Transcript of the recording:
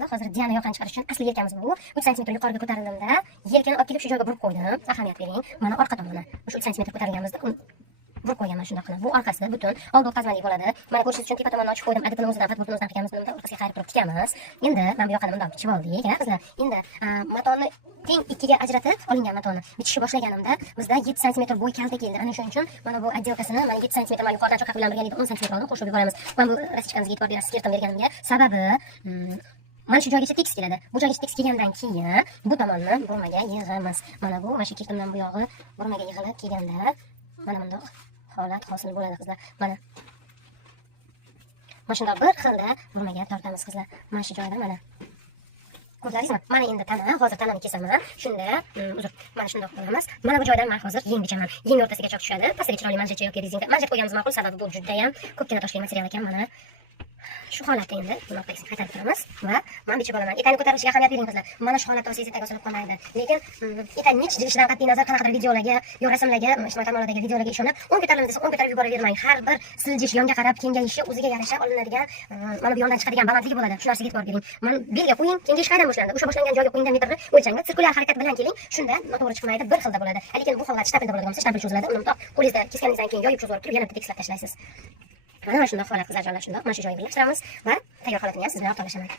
qizlar. Hozir Diana yoqani chiqarish uchun asli yelkamiz bu. 3 sm yuqoriga ko'tarildimda, yelkani olib kelib shu joyga burib qo'ydim. Ahamiyat bering. Mana orqa tomoni. Shu 3 sm ko'tarilganimizda burib qo'yganman shunday qilib. Bu orqasida butun old o'tkazmalik bo'ladi. Mana ko'rishingiz uchun tepa tomonni ochib qo'ydim. Aditini o'zidan, fatburtini o'zidan qilganmiz, bunda orqasiga qayirib turib tikamiz. Endi mana bu yoqani bundoq bichib oldik, qizlar. Endi matoni teng ikkiga ajratib olingan matoni bichishni boshlaganimda bizda 7 sm bo'y kalta keldi. Ana shuning uchun mana bu отделкасini mana 7 sm mana yuqoridan cho'qqa bilan birgalikda 10 sm oldim. Qo'shib yuboramiz. Mana bu rasichkamizga e'tibor berasiz, skirtdan berganimga. Sababi mana shu joygacha tekis keladi. Bu joygacha tekis kelgandan keyin bu tomonni burmaga yig'amiz. Mana bu mana shu kirtimdan bu yog'i burmaga yig'ilib kelganda mana bundoq holat hosil bo'ladi qizlar. Mana shundoq bir xilda burmaga tortamiz qizlar. Mana shu joyda mana ko'rdingizmi? Mana endi tana, hozir tanani kesaman. Shunda, uzr, mana shundoq qilamiz. Mana bu joydan men hozir yeng bichaman. Yeng o'rtasiga choq tushadi. Pastiga chiroyli manjetcha yoki rezinka. Manjet qo'yganimiz ma'qul, sababi bu juda ham ko'pgina toshli material ekan. Mana shu holatda endi buni qaytarib turamiz va men bichib olaman. Etani ko'tarilishiga ahamiyat bering qizlar. Mana shu holatda o'zingiz etaga osilib qolmaydi. Lekin etan nech jirishidan qat'iy nazar qanaqadir videolarga, yo rasmlarga, ijtimoiy tarmoqlardagi videolarga ishonib, 10 ko'tarildi desa 10 ko'tarib yuboravermang. Har bir siljish, yonga qarab kengayishi o'ziga yarasha olinadigan, mana bu yondan chiqadigan balandligi bo'ladi. Shu narsaga e'tibor bering. Men belga qo'ying, kengayish qayerdan boshlandi? O'sha boshlangan joyga qo'yingdan metrni o'lchangda sirkulyar harakat bilan keling. Shunda noto'g'ri chiqmaydi, bir xilda bo'ladi. Lekin bu holat shtabelda bo'ladigan bo'lsa, shtabel cho'ziladi. Uni bundoq qo'lingizda kesganingizdan keyin yoyib cho'zib turib yana bitta tekislab tashlaysiz. Mana shundoq holat qizlar jonlar, shundoq mana shu joyga birlashtiramiz va tayyor holatini ham siz bilan o'rtoqlashaman.